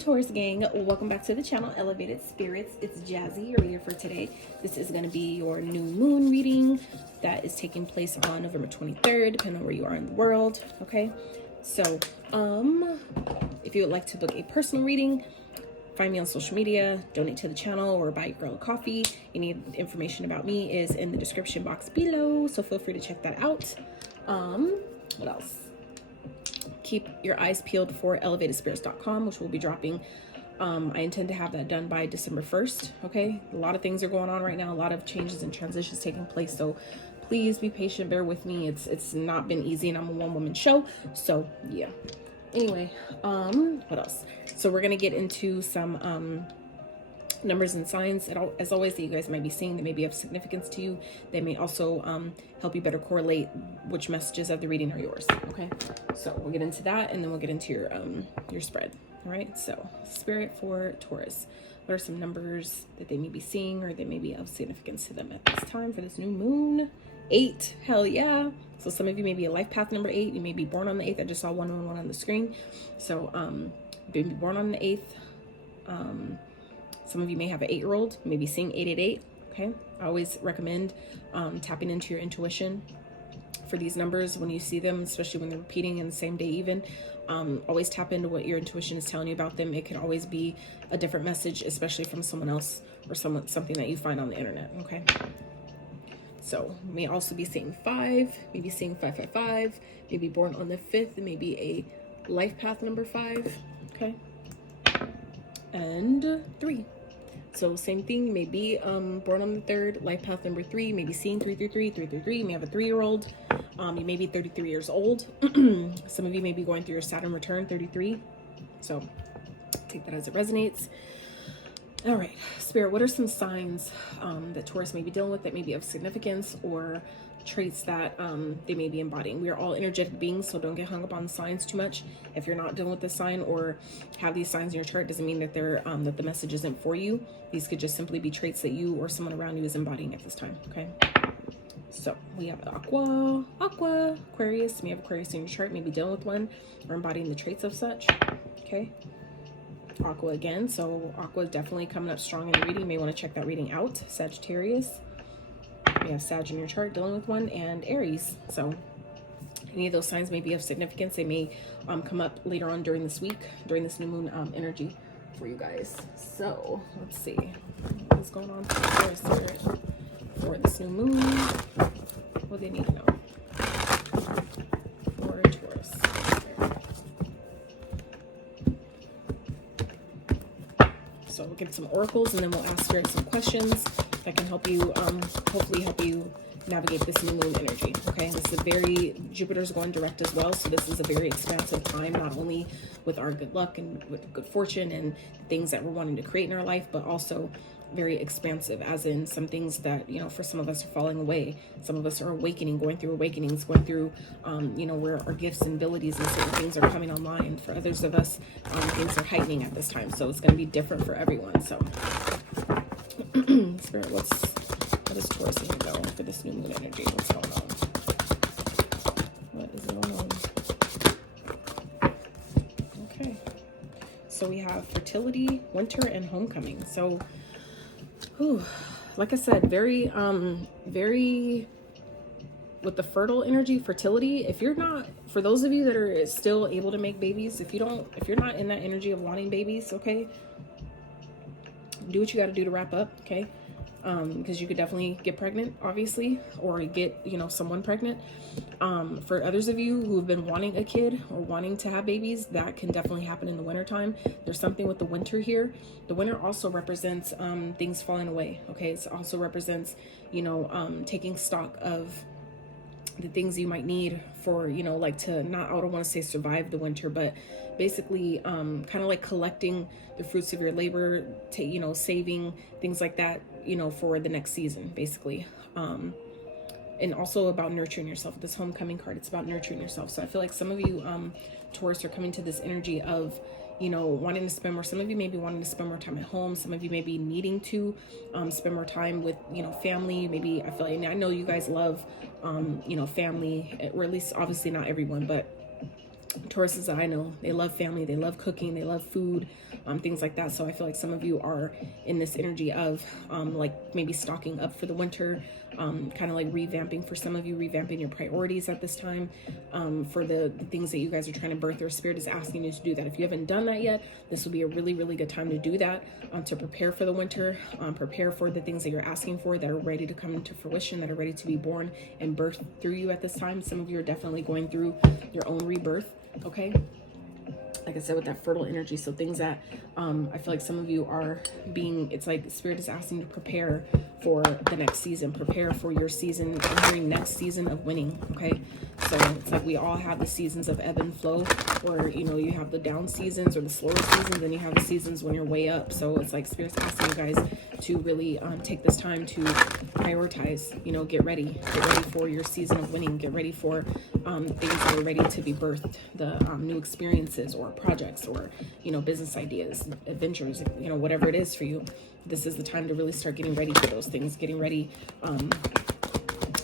Taurus gang, welcome back to the channel Elevated Spirits. It's Jazzy, your reader for today. This is going to be your new moon reading that is taking place on November 23rd, depending on where you are in the world. Okay, so if you would like to book a personal reading, find me on social media, donate to the channel, or buy your girl a coffee. Any information about me is in the description box below, so feel free to check that out. What else? Keep your eyes peeled for elevatedspirits.com, which will be dropping. I intend to have that done by December 1st. Okay, a lot of things are going on right now, a lot of changes and transitions taking place, so please be patient, bear with me. It's not been easy, and I'm a one-woman show, so yeah. Anyway, what else? So we're gonna get into some numbers and signs, as always, that you guys might be seeing that may be of significance to you. They may also help you better correlate which messages of the reading are yours. Okay, so we'll get into that, and then we'll get into your spread. All right, so Spirit for Taurus, what are some numbers that they may be seeing or they may be of significance to them at this time for this new moon? 8, hell yeah. So some of you may be a life path number 8. You may be born on the 8th. I just saw 111 on the screen. So be born on the 8th. Some of you may have an 8-year-old, maybe seeing 888. Okay, I always recommend tapping into your intuition for these numbers when you see them, especially when they're repeating in the same day even. Always tap into what your intuition is telling you about them. It could always be a different message, especially from someone else or something that you find on the internet. Okay, so you may also be seeing 5, maybe seeing 555, maybe born on the 5th, maybe a life path number 5. Okay, and 3. So same thing, you may be born on the 3rd, life path number 3, maybe seeing 333. You may have a 3-year-old. You may be 33 years old. Some of you may be going through your Saturn return, 33. So take that as it resonates. All right, Spirit, what are some signs that Taurus may be dealing with that may be of significance, or traits that they may be embodying? We are all energetic beings, so don't get hung up on signs too much. If you're not dealing with this sign or have these signs in your chart, doesn't mean that they're that the message isn't for you. These could just simply be traits that you or someone around you is embodying at this time. Okay, so we have aqua, Aquarius. You may have Aquarius in your chart, maybe dealing with one or embodying the traits of such. Okay, aqua again, so aqua is definitely coming up strong in the reading. You may want to check that reading out. Sagittarius, you have Sag in your chart dealing with one, and Aries. So any of those signs may be of significance. They may come up later on during this week, during this new moon energy for you guys. So let's see what's going on for Spirit for this new moon. What do they need to know for Taurus? So we'll get some oracles, and then we'll ask Spirit some questions that can help you, hopefully help you navigate this new moon energy. Okay, this is Jupiter's going direct as well, so this is a very expansive time, not only with our good luck and with good fortune and things that we're wanting to create in our life, but also very expansive, as in some things that, you know, for some of us are falling away. Some of us are awakening, going through awakenings, going through, you know, where our gifts and abilities and certain things are coming online. For others of us, things are heightening at this time, so it's going to be different for everyone. So Spirit, what is Taurus need to know for this new moon energy? What's going on? What is going on? Okay, so we have fertility, winter, and homecoming. So like I said, very with the fertile energy, fertility. If you're not, for those of you that are still able to make babies, if you're not in that energy of wanting babies, okay, do what you got to do to wrap up. Okay, because you could definitely get pregnant, obviously, or get, you know, someone pregnant. For others of you who have been wanting a kid or wanting to have babies, that can definitely happen in the winter time. There's something with the winter here. The winter also represents things falling away. Okay, it also represents, you know, taking stock of the things you might need for, you know, like to not, I don't want to say survive the winter, but basically kind of like collecting the fruits of your labor, to, you know, saving things like that, you know, for the next season, basically. And also about nurturing yourself. This homecoming card, it's about nurturing yourself. So I feel like some of you Taurus are coming to this energy of, you know, wanting to spend more. Some of you may be wanting to spend more time at home. Some of you may be needing to spend more time with, you know, family. Maybe, I feel like, and I know you guys love, you know, family, or at least obviously not everyone, but Tauruses that I know, they love family, they love cooking, they love food, things like that. So I feel like some of you are in this energy of like maybe stocking up for the winter, kind of like revamping, for some of you, revamping your priorities at this time, for the things that you guys are trying to birth. Or Spirit is asking you to do that. If you haven't done that yet, this will be a really, really good time to do that, to prepare for the winter, prepare for the things that you're asking for that are ready to come into fruition, that are ready to be born and birthed through you at this time. Some of you are definitely going through your own rebirth. Okay, like I said, with that fertile energy. So things that I feel like some of you are being, it's like Spirit is asking you to prepare for the next season, prepare for your season, your next season of winning. Okay, so it's like we all have the seasons of ebb and flow, where, you know, you have the down seasons or the slower seasons, and you have the seasons when you're way up. So it's like Spirit's asking you guys to really take this time to prioritize, you know, get ready for your season of winning, get ready for things that are ready to be birthed, the new experiences or projects, or, you know, business ideas, adventures, you know, whatever it is for you. This is the time to really start getting ready for those things, getting ready,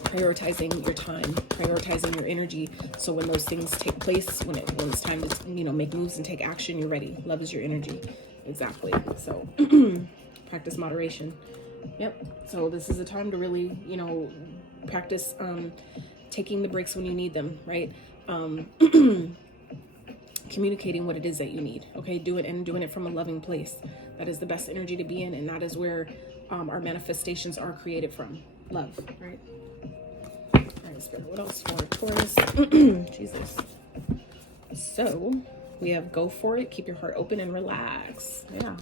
prioritizing your time, prioritizing your energy. So when those things take place, when it's time to, you know, make moves and take action, you're ready. Love is your energy. Exactly. So practice moderation. Yep. So this is a time to really, you know, practice taking the breaks when you need them, right? Communicating what it is that you need. Okay, doing it from a loving place. That is the best energy to be in, and that is where our manifestations are created from. Love, right? All right, Spirit, what else for Taurus? Jesus. So we have go for it, keep your heart open, and relax. Yeah.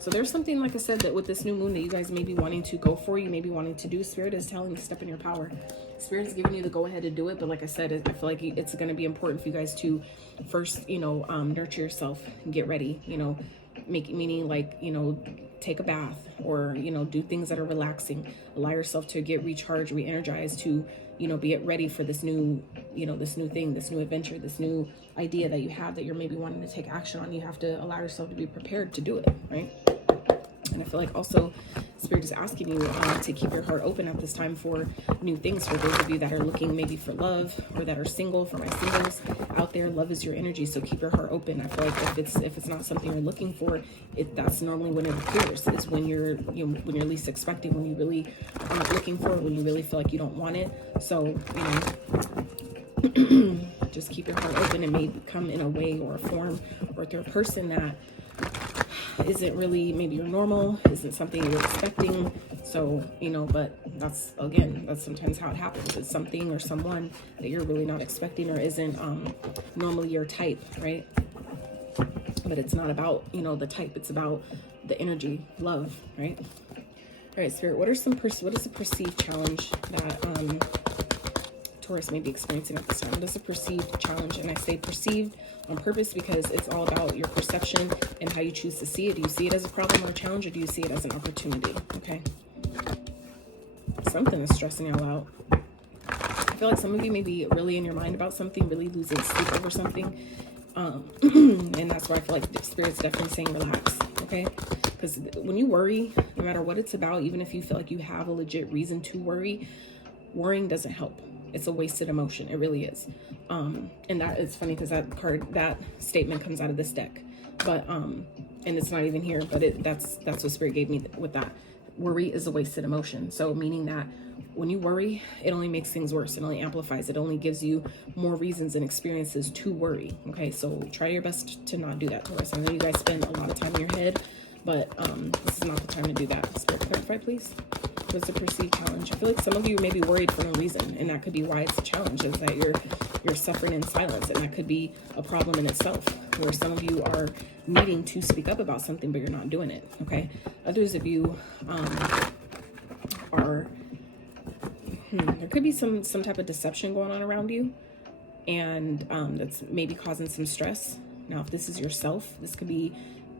So there's something, like I said, that with this new moon that you guys may be wanting to go for, you may be wanting to do. Spirit is telling you to step in your power. Spirit is giving you the go ahead to do it. But like I said, I feel like it's going to be important for you guys to first, you know, nurture yourself and get ready, you know, meaning like, you know, take a bath, or, you know, do things that are relaxing. Allow yourself to get recharged, re-energized, to, you know, be ready for this new, you know, this new thing, this new adventure, this new idea that you have that you're maybe wanting to take action on. You have to allow yourself to be prepared to do it, right? And I feel like also Spirit is asking you to keep your heart open at this time for new things. For those of you that are looking maybe for love, or that are single, for my singles out there, love is your energy. So keep your heart open. I feel like if it's not something you're looking for, that's normally when it appears. Is when you're when you're least expecting, when you really aren't looking for it, when you really feel like you don't want it. So, you know, just keep your heart open. It may come in a way or a form or through a person that isn't really maybe your normal, isn't something you're expecting. So, you know, but that's sometimes how it happens. It's something or someone that you're really not expecting, or isn't normally your type, right? But it's not about, you know, the type, it's about the energy, love, right? All right, Spirit, what is the perceived challenge that Taurus may be experiencing at this time? What is a perceived challenge? And I say perceived on purpose because it's all about your perception and how you choose to see it. Do you see it as a problem or a challenge, or do you see it as an opportunity? Okay. Something is stressing you out. I feel like some of you may be really in your mind about something, really losing sleep over something. And that's why I feel like the Spirit's definitely saying relax, okay? Because when you worry, no matter what it's about, even if you feel like you have a legit reason to worry, worrying doesn't help. It's a wasted emotion. It really is. And that is funny because that statement comes out of this deck, but and it's not even here, but that's what Spirit gave me with that. Worry is a wasted emotion. So meaning that when you worry, it only makes things worse. It only amplifies. It only gives you more reasons and experiences to worry. Okay, so try your best to not do that, Taurus. I know you guys spend a lot of time in your head, but this is not the time to do that. Spirit, clarify, please. What's the perceived challenge? I feel like some of you may be worried for no reason, and that could be why it's a challenge, is that you're suffering in silence, and that could be a problem in itself, where some of you are needing to speak up about something, but you're not doing it, okay? Others of you are, there could be some type of deception going on around you, and that's maybe causing some stress. Now, if this is yourself, this could be,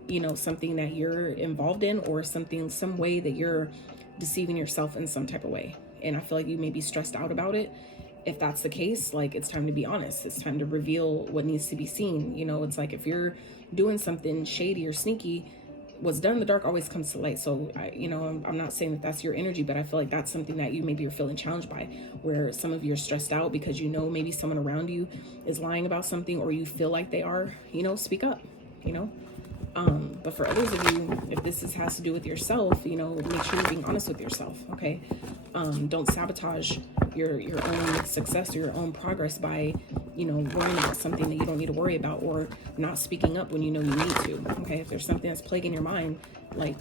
you know, something that you're involved in, or some way that you're deceiving yourself in some type of way. And I feel like you may be stressed out about it. If that's the case, like, it's time to be honest. It's time to reveal what needs to be seen. You know, it's like if you're doing something shady or sneaky, what's done in the dark always comes to light. So I'm not saying that that's your energy, but I feel like that's something that you maybe you're feeling challenged by, where some of you are stressed out because maybe someone around you is lying about something, or you feel like they are. Speak up. But for others of you, if has to do with yourself, make sure you're being honest with yourself. Okay. Don't sabotage your own success or your own progress by worrying about something that you don't need to worry about, or not speaking up when you need to. Okay. If there's something that's plaguing your mind, like,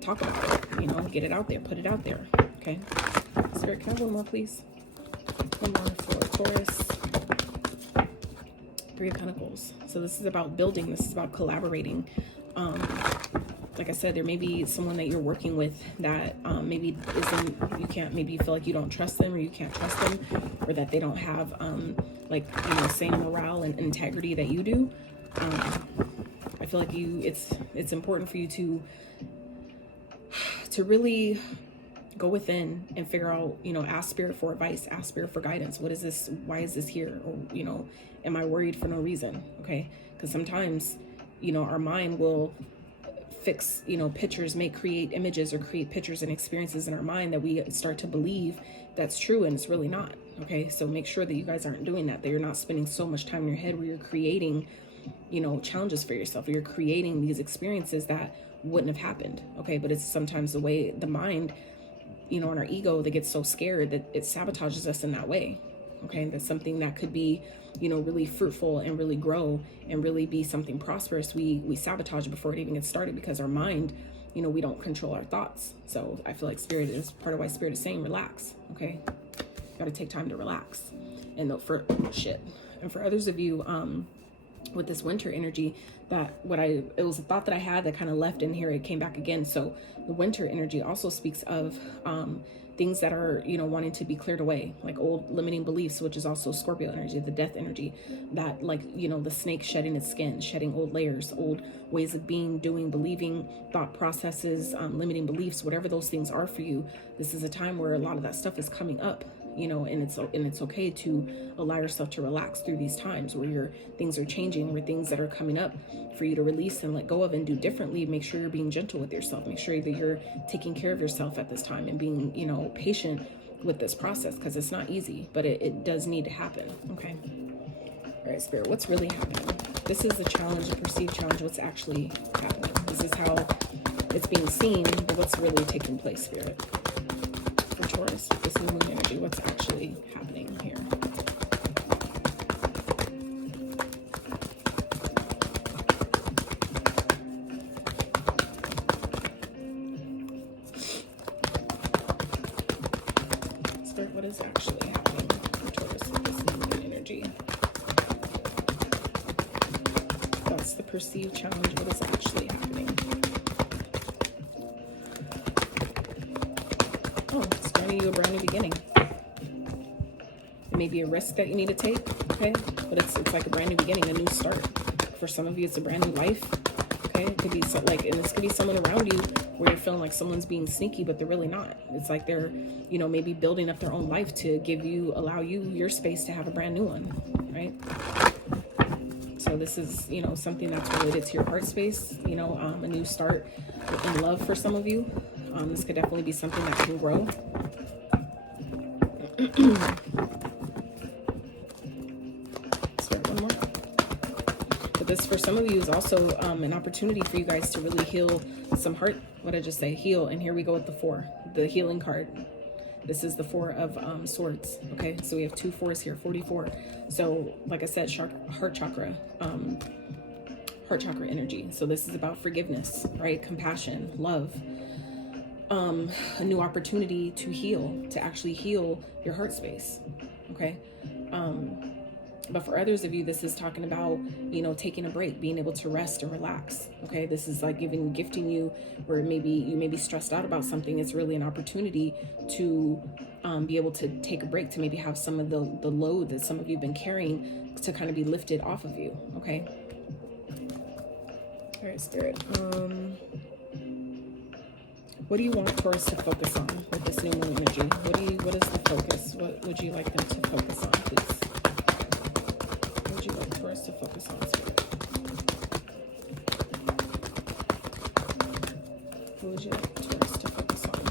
talk about it, get it out there, put it out there. Okay. Spirit, can I have one more, please? One more for Taurus. Three of Pentacles. So this is about building. This is about collaborating. Like I said, there may be someone that you're working with that maybe you can't, maybe feel like you don't trust them, or you can't trust them, or that they don't have same morale and integrity that you do. I feel like it's important for you to really go within and figure out, ask Spirit for advice, ask Spirit for guidance. What is this? Why is this here? Or, am I worried for no reason? Okay. Because sometimes, our mind will fix, pictures, may create images or create pictures and experiences in our mind that we start to believe that's true, and it's really not. Okay. So make sure that you guys aren't doing that you're not spending so much time in your head where you're creating, challenges for yourself, or you're creating these experiences that wouldn't have happened. Okay. But it's sometimes the way the mind, and our ego, that gets so scared that it sabotages us in that way. Okay. That's something that could be, really fruitful and really grow and really be something prosperous. We sabotage before it even gets started, because our mind, we don't control our thoughts. So I feel like Spirit is part of why Spirit is saying relax. Okay. Got to take time to relax. And for others of you, with this winter energy, it was a thought that I had that kind of left in here, it came back again. So the winter energy also speaks of things that are wanting to be cleared away, like old limiting beliefs, which is also Scorpio energy, the death energy, that the snake shedding its skin, shedding old layers, old ways of being, doing, believing, thought processes, limiting beliefs, whatever those things are for you. This is a time where a lot of that stuff is coming up, and it's okay to allow yourself to relax through these times where things are changing, where things that are coming up for you to release and let go of and do differently. Make sure you're being gentle with yourself. Make sure that you're taking care of yourself at this time and being, patient with this process, because it's not easy, but it does need to happen. Okay. All right, Spirit, what's really happening? This is the challenge, the perceived challenge. What's actually happening? This is how it's being seen, but what's really taking place, Spirit? For Taurus, this new moon energy, what's actually happening here? Spirit, what is actually happening for Taurus with this new moon energy? That's the perceived challenge. What is actually happening? Oh, it's granting you a brand new beginning. It may be a risk that you need to take, okay? But it's like a brand new beginning, a new start. For some of you, it's a brand new life, okay? It could be and this could be someone around you where you're feeling like someone's being sneaky, but they're really not. It's like they're, maybe building up their own life to allow you your space to have a brand new one, right? So this is, something that's related to your heart space, a new start in love for some of you. This could definitely be something that can grow. Start one more. But this, for some of you, is also an opportunity for you guys to really heal some heart. What did I just say? Heal. And here we go with the 4, the healing card. This is the 4 of swords. Okay, so we have 2 4s here, 44. So like I said, heart chakra energy. So this is about forgiveness, right? Compassion, love. A new opportunity to heal, to actually heal your heart space. Okay. But for others of you, this is talking about, taking a break, being able to rest and relax. Okay. This is like gifting you, where maybe you may be stressed out about something. It's really an opportunity to be able to take a break, to maybe have some of the load that some of you have been carrying to kind of be lifted off of you. Okay. All right, Spirit. What do you want Taurus to focus on with this new moon energy? What is the focus? What would you like them to focus on, please? What would you like Taurus to focus on, Spirit? need you, Taurus, to focus on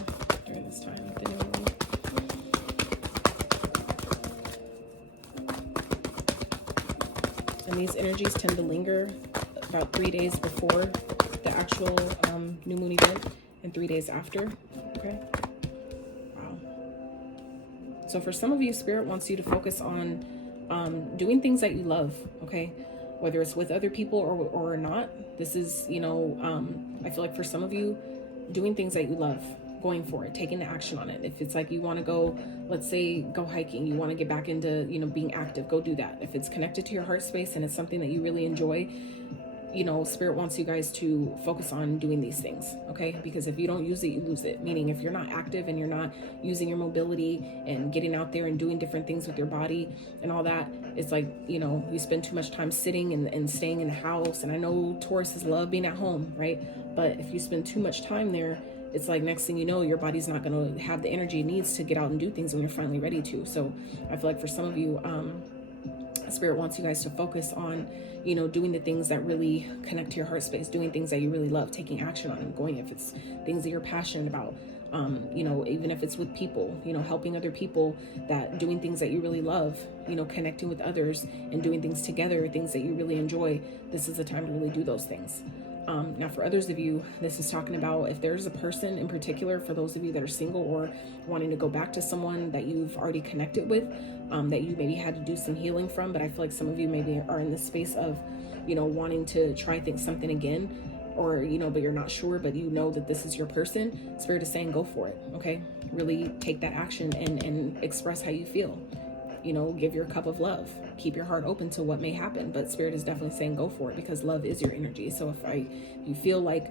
during this time with the new moon? And these energies tend to linger about 3 days before the actual new moon event and 3 days after. Okay. Wow. So for some of you, Spirit wants you to focus on doing things that you love. Okay. Whether it's with other people or not. This is, you know, I feel like for some of you, doing things that you love, going for it, taking action on it. If it's like you want to go, let's say, go hiking, you want to get back into, you know, being active, go do that. If it's connected to your heart space and it's something that you really enjoy, you know, Spirit wants you guys to focus on doing these things, okay? Because if you don't use it, you lose it. Meaning if you're not active and you're not using your mobility and getting out there and doing different things with your body and all that, it's like, you know, you spend too much time sitting and staying in the house. And I know Tauruses love being at home, right? But if you spend too much time there, it's like next thing you know, your body's not going to have the energy it needs to get out and do things when you're finally ready to. So I feel like for some of you, Spirit wants you guys to focus on, you know, doing the things that really connect to your heart space, doing things that you really love, taking action on them, going if it's things that you're passionate about, you know, even if it's with people, you know, helping other people, that doing things that you really love, you know, connecting with others and doing things together, things that you really enjoy. This is the time to really do those things. Now for others of you, this is talking about if there's a person in particular, for those of you that are single or wanting to go back to someone that you've already connected with, that you maybe had to do some healing from. But I feel like some of you maybe are in the space of, you know, wanting to try something again, or, you know, but you're not sure, but you know that this is your person. Spirit is saying, go for it. Okay. Really take that action and express how you feel. You know, give your cup of love, keep your heart open to what may happen. But Spirit is definitely saying go for it, because love is your energy. So if you feel like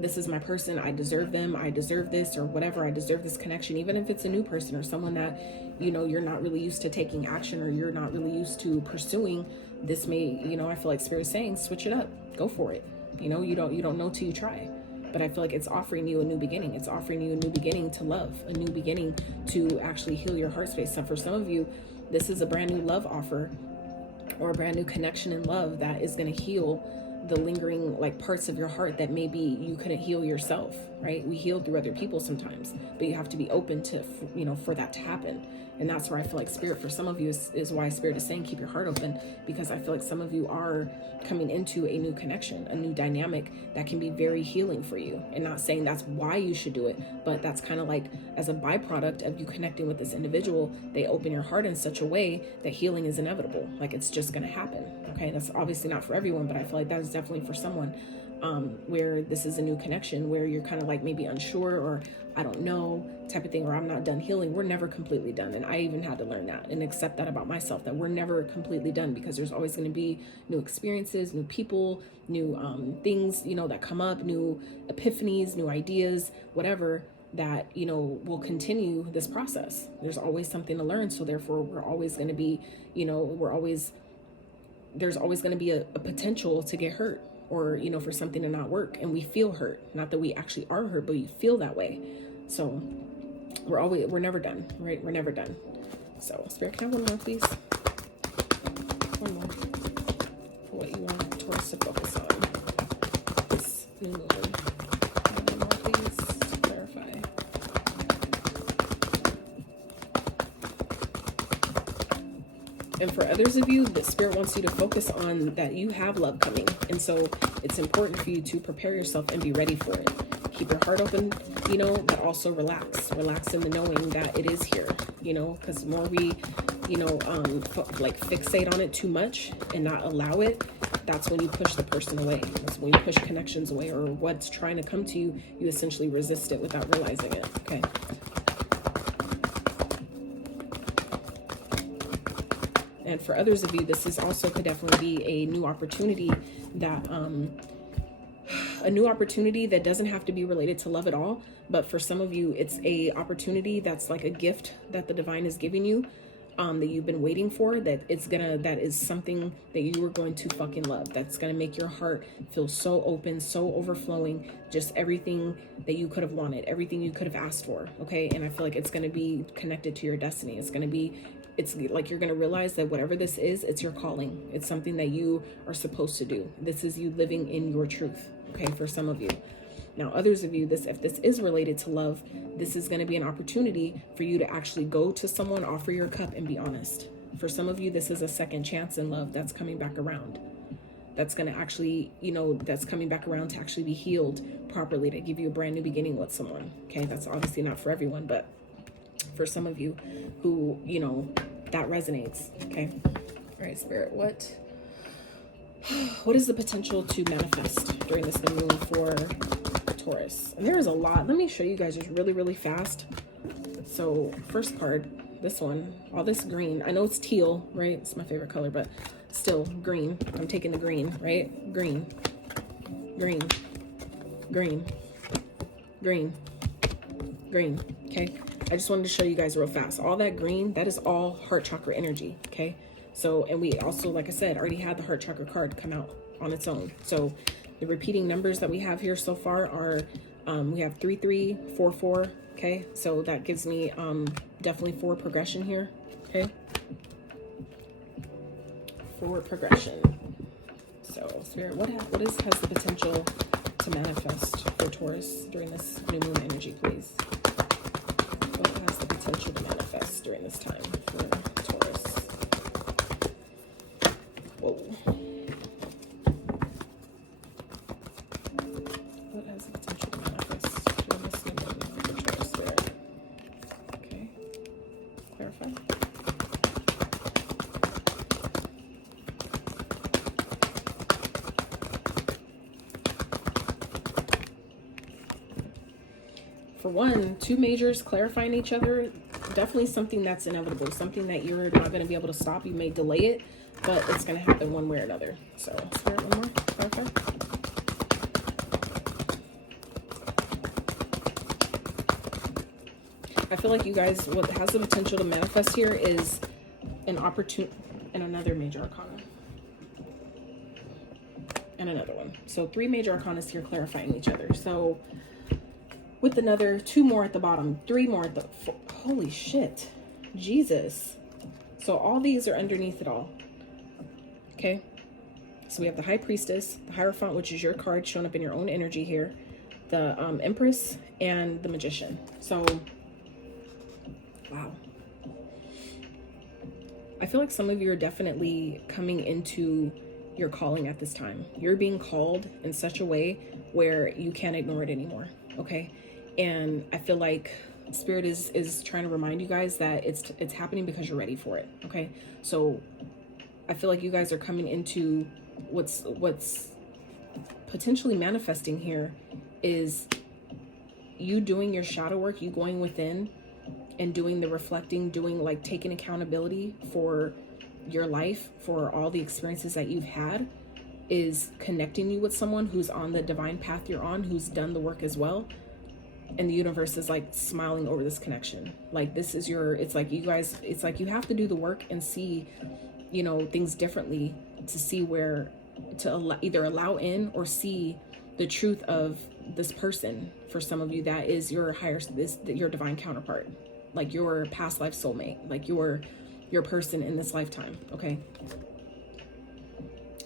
this is my person, I deserve them, I deserve this, or whatever, I deserve this connection, even if it's a new person or someone that, you know, you're not really used to taking action, or you're not really used to pursuing, this may, you know, I feel like Spirit is saying, switch it up, go for it. You know, you don't know till you try. But I feel like it's offering you a new beginning. It's offering you a new beginning to love, a new beginning to actually heal your heart space. So for some of you, this is a brand new love offer, or a brand new connection in love that is going to heal the lingering like parts of your heart that maybe you couldn't heal yourself, right? We heal through other people sometimes, but you have to be open to, you know, for that to happen. And that's where I feel like Spirit for some of you is why Spirit is saying keep your heart open, because I feel like some of you are coming into a new connection, a new dynamic that can be very healing for you. And not saying that's why you should do it, but that's kind of like as a byproduct of you connecting with this individual, they open your heart in such a way that healing is inevitable. Like it's just going to happen. Okay. That's obviously not for everyone, but I feel like that is definitely for someone where this is a new connection, where you're kind of like maybe unsure, or I don't know type of thing, or I'm not done healing. We're never completely done. And I even had to learn that and accept that about myself, that we're never completely done, because there's always going to be new experiences, new people, new things, you know, that come up, new epiphanies, new ideas, whatever, that, you know, will continue this process. There's always something to learn. So therefore we're always going to be, you know, there's always going to be a potential to get hurt, or, you know, for something to not work, and we feel hurt. Not that we actually are hurt, but you feel that way. So we're never done, right? We're never done. So Spirit, can I have one more, please? One more for what you want Taurus to focus on this new moon. One more, please, to clarify. And for others of you, the Spirit wants you to focus on that you have love coming. And so it's important for you to prepare yourself and be ready for it. Keep your heart open, you know, but also relax. Relax in the knowing that it is here, you know, because the more we, you know, like fixate on it too much and not allow it, that's when you push the person away. That's when you push connections away, or what's trying to come to you, you essentially resist it without realizing it. Okay. And for others of you, this is also could definitely be a new opportunity that, that doesn't have to be related to love at all. But for some of you, it's a opportunity that's like a gift that the divine is giving you, that you've been waiting for, that is something that you are going to fucking love. That's going to make your heart feel so open, so overflowing, just everything that you could have wanted, everything you could have asked for. Okay. And I feel like it's going to be connected to your destiny. It's like you're going to realize that whatever this is, it's your calling. It's something that you are supposed to do. This is you living in your truth. Okay. For some of you. Now, others of you, if this is related to love, this is going to be an opportunity for you to actually go to someone, offer your cup, and be honest. For some of you, this is a second chance in love that's coming back around. That's going to actually, that's coming back around to actually be healed properly, to give you a brand new beginning with someone. Okay, that's obviously not for everyone, but for some of you who, that resonates. Okay. All right, Spirit, what is the potential to manifest during this new moon for Taurus? And there is a lot. Let me show you guys just really, really fast. So first card, this one, all this green. I know it's teal, right? It's my favorite color, but still green. I'm taking the green, right? Green, green, green, green, green. Okay. I just wanted to show you guys real fast. All that green, that is all heart chakra energy. Okay. So, and we also, like I said, already had the heart chakra card come out on its own. So the repeating numbers that we have here so far are, we have 3, 3, 4, 4. Okay. So that gives me, definitely 4 progression here. Okay. 4 progression. So Spirit, what has the potential to manifest for Taurus during this new moon energy, please? What has the potential to manifest during this time for Taurus? Whoa. What has the potential to manifest during this new moon for Taurus, Spirit? Okay. Clarify. For one, 2 majors clarifying each other, definitely something that's inevitable, something that you're not going to be able to stop. You may delay it, but it's going to happen one way or another. So, Spirit, one more. Clarify. I feel like you guys, what has the potential to manifest here is an opportunity, and another major arcana. And another one. So 3 major arcana here clarifying each other. So with another 2 more at the bottom, 3 more at the, holy shit, Jesus. So all these are underneath it all. Okay. So we have the High Priestess, the Hierophant, which is your card showing up in your own energy here, the Empress, and the Magician. So, wow. I feel like some of you are definitely coming into your calling at this time. You're being called in such a way where you can't ignore it anymore. Okay. And I feel like Spirit is trying to remind you guys that it's happening because you're ready for it. Okay. So I feel like you guys are coming into what's potentially manifesting here is you doing your shadow work, you going within and doing the reflecting, doing like taking accountability for your life, for all the experiences that you've had, is connecting you with someone who's on the divine path you're on, who's done the work as well. And the universe is like smiling over this connection. Like this is it's like you guys, it's like you have to do the work and see, things differently to see where to either allow in or see the truth of this person. For some of you, that is your your divine counterpart, like your past life soulmate, like your person in this lifetime. Okay.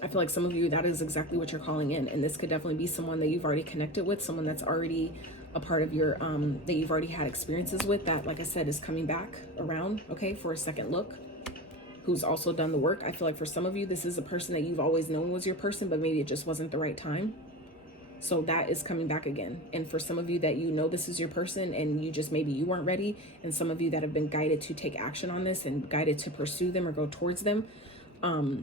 I feel like some of you, that is exactly what you're calling in. And this could definitely be someone that you've already connected with, someone that's already a part of your, that you've already had experiences with, that, like I said, is coming back around, okay, for a second look, who's also done the work. I feel like for some of you, this is a person that you've always known was your person, but maybe it just wasn't the right time. So that is coming back again. And for some of you that this is your person and maybe you weren't ready, and some of you that have been guided to take action on this and guided to pursue them or go towards them,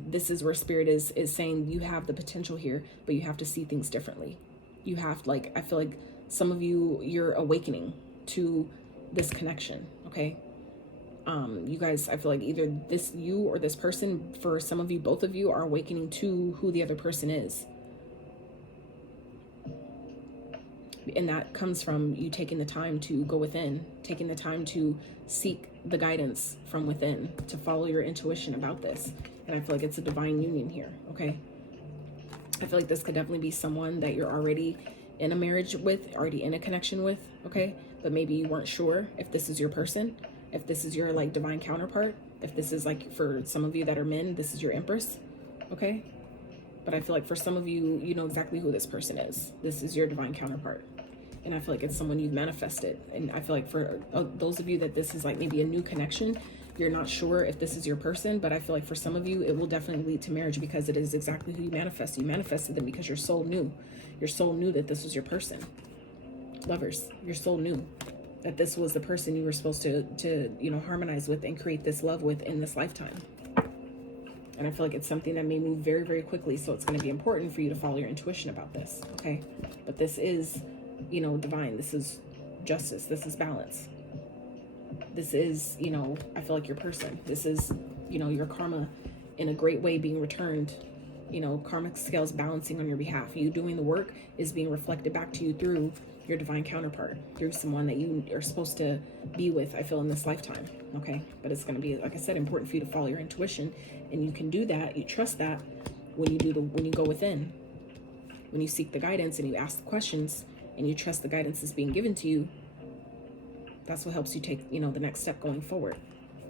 this is where Spirit is saying you have the potential here, but you have to see things differently. You have, I feel like some of you, you're awakening to this connection. Okay. You guys, I feel like either you or this person, for some of you, both of you are awakening to who the other person is. And that comes from you taking the time to go within, taking the time to seek the guidance from within, to follow your intuition about this. And I feel like it's a divine union here. Okay. I feel like this could definitely be someone that you're already in a marriage with, already in a connection with. Okay. But maybe you weren't sure if this is your person, if this is your divine counterpart, if this is for some of you that are men, this is your Empress. Okay. But I feel like for some of you, you know exactly who this person is. This is your divine counterpart. And I feel like it's someone you've manifested. And I feel like for those of you that this is like maybe a new connection, you're not sure if this is your person, but I feel like for some of you, it will definitely lead to marriage because it is exactly who you manifested. You manifested them because your soul knew. Your soul knew that this was your person. Lovers, your soul knew that this was the person you were supposed to you know, harmonize with and create this love with in this lifetime. And I feel like it's something that may move very, very quickly. So it's going to be important for you to follow your intuition about this. Okay. But this is, you know, divine. This is justice. This is balance. This is, you know, I feel like your person. This is, you know, your karma in a great way being returned. You know, karmic scales balancing on your behalf. You doing the work is being reflected back to you through your divine counterpart, through someone that you are supposed to be with, I feel, in this lifetime. Okay. But it's going to be, like I said, important for you to follow your intuition. And you can do that. You trust that when you go within, when you seek the guidance and you ask the questions and you trust the guidance is being given to you. That's what helps you take, you know, the next step going forward.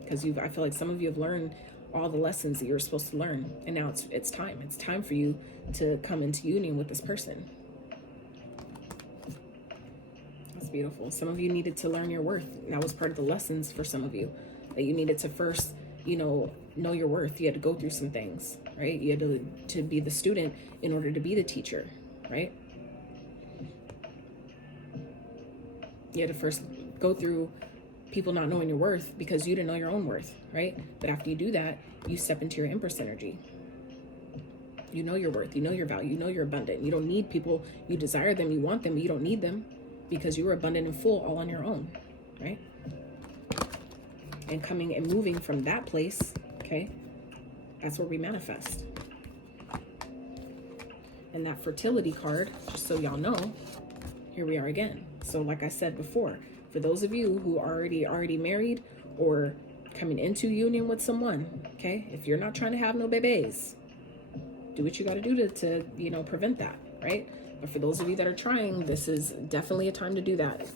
Because I feel like some of you have learned all the lessons that you're supposed to learn. And now it's time. It's time for you to come into union with this person. That's beautiful. Some of you needed to learn your worth. And that was part of the lessons for some of you. That you needed to first, you know your worth. You had to go through some things, right? You had to be the student in order to be the teacher, right? You had to first go through people not knowing your worth because you didn't know your own worth, right? But after you do that, you step into your Empress energy. You know your worth, you know your value, you know you're abundant. You don't need people. You desire them, you want them, but you don't need them because you were abundant and full all on your own, right? And coming and moving from that place, okay, that's where we manifest. And that fertility card, just so y'all know, here we are again. So like I said before, for those of you who are already married or coming into union with someone, okay, if you're not trying to have no babies, do what you got to do to you know, prevent that, right? But for those of you that are trying, this is definitely a time to do that.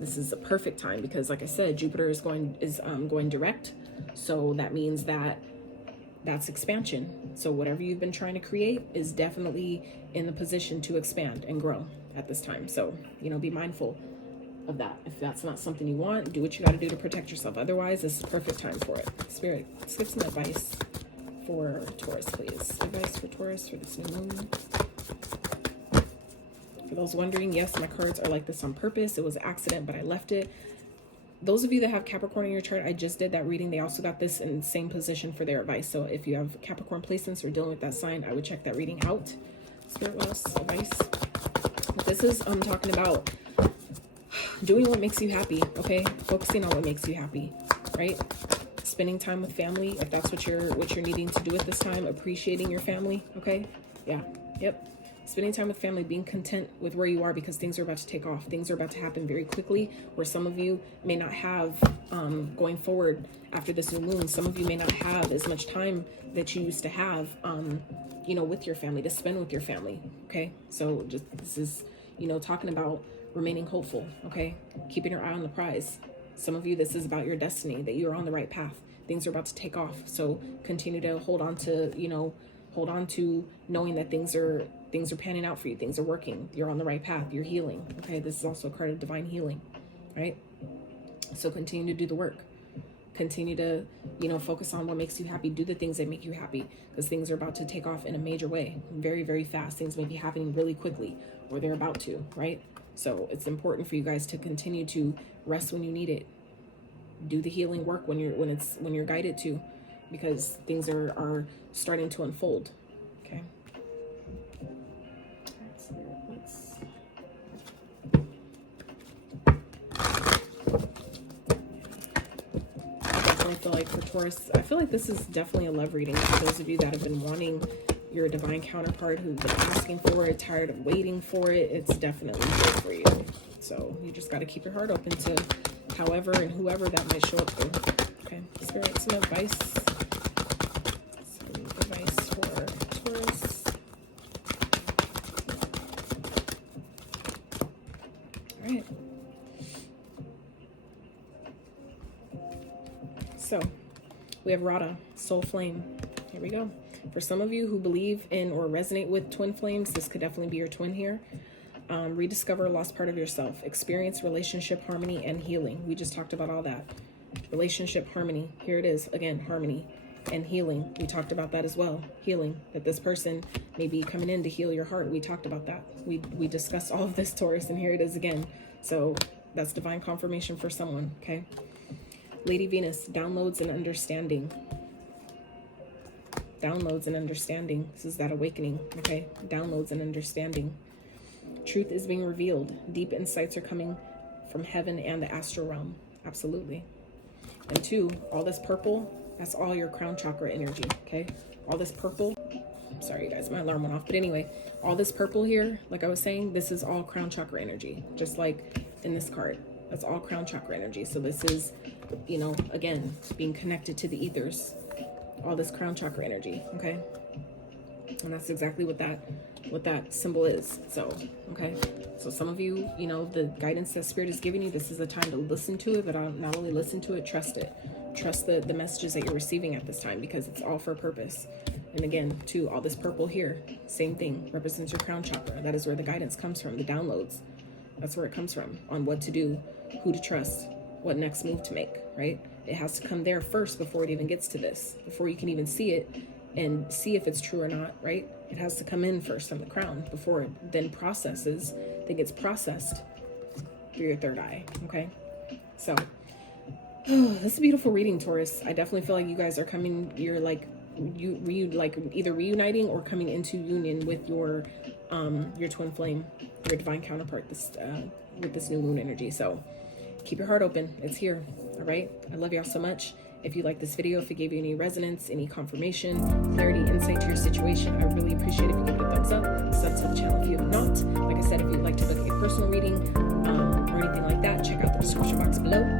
This is a perfect time because, like I said, Jupiter is going direct. So that means that's expansion. So whatever you've been trying to create is definitely in the position to expand and grow at this time. So, you know, be mindful of that. If that's not something you want, do what you got to do to protect yourself. Otherwise, this is a perfect time for it. Spirit, let's give some advice for Taurus, please. Advice for Taurus for this new moon. For those wondering, yes, my cards are like this on purpose. It was an accident, but I left it. Those of you that have Capricorn in your chart, I just did that reading. They also got this in the same position for their advice. So if you have Capricorn placements or dealing with that sign, I would check that reading out. Spirit, what else? Advice. But this is talking about doing what makes you happy, okay? Focusing on what makes you happy, right? Spending time with family, if that's what you're needing to do at this time. Appreciating your family, okay? Yeah, yep. Spending time with family, being content with where you are because things are about to take off. Things are about to happen very quickly where some of you may not have, going forward after this new moon, some of you may not have as much time that you used to have, you know, with your family, to spend with your family, okay? So just, this is, you know, talking about remaining hopeful, okay? Keeping your eye on the prize. Some of you, this is about your destiny, that you're on the right path. Things are about to take off. So continue to hold on to, you know, knowing that things are panning out for you. Things are working. You're on the right path. You're healing. Okay. This is also a card of divine healing, right? So continue to do the work. Continue to, you know, focus on what makes you happy. Do the things that make you happy because things are about to take off in a major way. Very, very fast. Things may be happening really quickly or they're about to, right? So it's important for you guys to continue to rest when you need it. Do the healing work when you're guided to, because things are starting to unfold. Okay. I feel like for Taurus, I feel like this is definitely a love reading for those of you that have been wanting your divine counterpart, who've been asking for it, tired of waiting for it. It's definitely good for you. So you just got to keep your heart open to however and whoever that might show up for. Okay, Spirit, some advice. Some advice for Taurus. All right. So we have Radha, Soul Flame. Here we go. For some of you who believe in or resonate with twin flames, this could definitely be your twin here. Rediscover a lost part of yourself. Experience relationship harmony and healing. We just talked about all that. Relationship harmony. Here it is again, harmony and healing. We talked about that as well. Healing, that this person may be coming in to heal your heart. We talked about that. We discussed all of this, Taurus, and here it is again. So that's divine confirmation for someone. Okay. Lady Venus, downloads and understanding. Downloads and understanding. This is that awakening. Okay. Downloads and understanding. Truth is being revealed. Deep insights are coming from heaven and the astral realm. Absolutely. And 2, all this purple, that's all your crown chakra energy. Okay. All this purple. I'm sorry, you guys, my alarm went off. But anyway, all this purple here, like I was saying, this is all crown chakra energy. Just like in this card. That's all crown chakra energy. So this is, you know, again, being connected to the ethers. All this crown chakra energy. Okay. And that's exactly what that symbol is. So, okay. So some of you, you know, the guidance that Spirit is giving you, this is the time to listen to it, but not only listen to it, trust it. Trust the messages that you're receiving at this time, because it's all for a purpose. And again, too, all this purple here, same thing, represents your crown chakra. That is where the guidance comes from, the downloads. That's where it comes from, on what to do, who to trust, what next move to make, right? It has to come there first before it even gets to this, before you can even see it and see if it's true or not, right? It has to come in first from the crown before it then processes, then gets processed through your third eye, okay? So, this is a beautiful reading, Taurus. I definitely feel like you guys are coming, you're like, either reuniting or coming into union with your twin flame, your divine counterpart, this with this new moon energy. So keep your heart open. It's here. All right. I love y'all so much. If you like this video, if it gave you any resonance, any confirmation, clarity, insight to your situation, I really appreciate it if you give it a thumbs up. Sub to the channel if you have not. Like I said, if you'd like to book a personal reading or anything like that, check out the description box below.